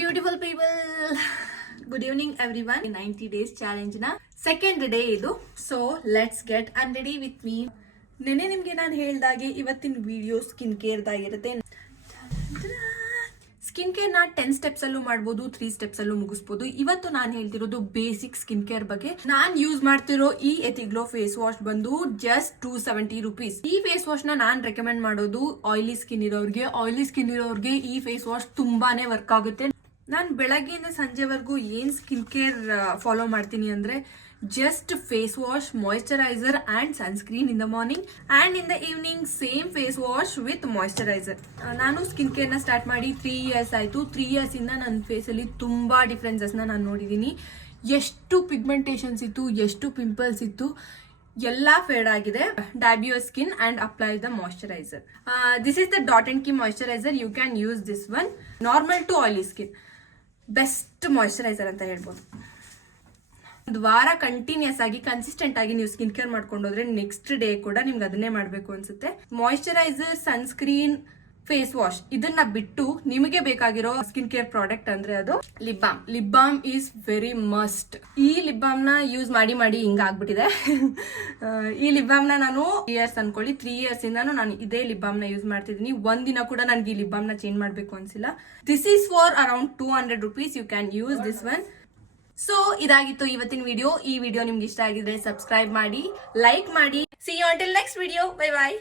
Beautiful people, good evening every one. 90 days challenge ನ second day ಇದು. So let's get an ready with me. ನೆನೆ ನಿಮ್ಗೆ ನಾನು ಹೇಳ್ದಾಗೆ ಇವತ್ತಿನ ವಿಡಿಯೋ ಸ್ಕಿನ್ ಕೇರ್ದಾಗಿರುತ್ತೆ. ಸ್ಕಿನ್ ಕೇರ್ ನ 10 ಸ್ಟೆಪ್ಸ್ ಅಲ್ಲೂ ಮಾಡಬಹುದು, 3 ಸ್ಟೆಪ್ಸ್ ಅಲ್ಲೂ ಮುಗಿಸಬಹುದು. ಇವತ್ತು ನಾನು ಹೇಳ್ತಿರೋದು ಬೇಸಿಕ್ ಸ್ಕಿನ್ ಕೇರ್ ಬಗ್ಗೆ. ನಾನ್ ಯೂಸ್ ಮಾಡ್ತಿರೋ ಈ ಎಥಿಗ್ಲೋ ಫೇಸ್ ವಾಶ್ ಬಂದು ಜಸ್ಟ್ 270 ರುಪೀಸ್. ಈ ಫೇಸ್ ವಾಶ್ ನ ನಾನ್ ರೆಕಮೆಂಡ್ ಮಾಡೋದು ಆಯಿಲಿ ಸ್ಕಿನ್ ಇರೋರ್ಗೆ ಈ ಫೇಸ್ ವಾಶ್ ತುಂಬಾನೇ ವರ್ಕ್ ಆಗುತ್ತೆ. ನಾನು ಬೆಳಗ್ಗೆಯಿಂದ ಸಂಜೆವರೆಗೂ ಏನ್ ಸ್ಕಿನ್ ಕೇರ್ ಫಾಲೋ ಮಾಡ್ತೀನಿ ಅಂದ್ರೆ just face wash, moisturiser and sunscreen in the morning and in the evening same face wash with moisturiser. ನಾನು ಸ್ಕಿನ್ ಕೇರ್ ನ ಸ್ಟಾರ್ಟ್ ಮಾಡಿ 3 ಇಯರ್ಸ್ ಆಯ್ತು. 3 ಇಯರ್ಸ್ ಇಂದ ನನ್ನ ಫೇಸ್ ಅಲ್ಲಿ ತುಂಬಾ ಡಿಫ್ರೆನ್ಸಸ್ ನಾನು ನೋಡಿದೀನಿ. ಎಷ್ಟು ಪಿಗ್ಮೆಂಟೇಷನ್ಸ್ ಇತ್ತು, ಎಷ್ಟು ಪಿಂಪಲ್ಸ್ ಇತ್ತು, ಎಲ್ಲಾ ಫೇಡ್ ಆಗಿದೆ. Dab your skin and apply the moisturiser. This is the Dot and Key moisturiser. You can use this one. Normal to oily skin best moisturiser ಅಂತ ಹೇಳ್ಬೋದು. ಒಂದು ವಾರ ಕಂಟಿನ್ಯೂಸ್ ಆಗಿ ಕನ್ಸಿಸ್ಟೆಂಟ್ ಆಗಿ ನೀವು ಸ್ಕಿನ್ ಕೇರ್ ಮಾಡ್ಕೊಂಡೋದ್ರೆ ನೆಕ್ಸ್ಟ್ ಡೇ ಕೂಡ ನಿಮ್ಗೆ ಅದನ್ನೇ ಮಾಡ್ಬೇಕು ಅನ್ಸುತ್ತೆ. ಮಾಯಿಶ್ಚರೈಸರ್, ಸನ್ಸ್ಕ್ರೀನ್, ಫೇಸ್ ವಾಶ್ ಇದನ್ನ ಬಿಟ್ಟು ನಿಮಗೆ ಬೇಕಾಗಿರೋ ಸ್ಕಿನ್ ಕೇರ್ ಪ್ರಾಡಕ್ಟ್ ಅಂದ್ರೆ ಅದು lip balm. Lip balm is very must. ಈ ಲಿಪ್ ಬಾಮ್ ನ ಯೂಸ್ ಮಾಡಿ ಹಿಂಗ ಆಗ್ಬಿಟ್ಟಿದೆ. ಈ ಲಿಪ್ ಬಾಮ್ ನ ನಾನು 3 ಇಯರ್ಸ್ ಅನ್ಕೊಳ್ಳಿ, 3 ಇಯರ್ಸ್ ಇಂದಾನು ನಾನು ಇದೇ ಲಿಪ್ ಬಾಮ್ ನ ಯೂಸ್ ಮಾಡ್ತಿದ್ದೀನಿ. ಒಂದಿನ ಕೂಡ ನನ್ಗೆ ಈ ಲಿಪ್ ಬಾಮ್ ನ ಚೇಂಜ್ ಮಾಡ್ಬೇಕು ಅನ್ಸಿಲ್ಲ. This is for around 200 rupees. You can use this one. So ಇದಾಗಿತ್ತು ಇವತ್ತಿನ ವಿಡಿಯೋ. ಈ ವಿಡಿಯೋ ನಿಮ್ಗೆ ಇಷ್ಟ ಆಗಿದ್ರೆ ಸಬ್ಸ್ಕ್ರೈಬ್ ಮಾಡಿ, ಲೈಕ್ ಮಾಡಿ. See you until next video. Bye bye.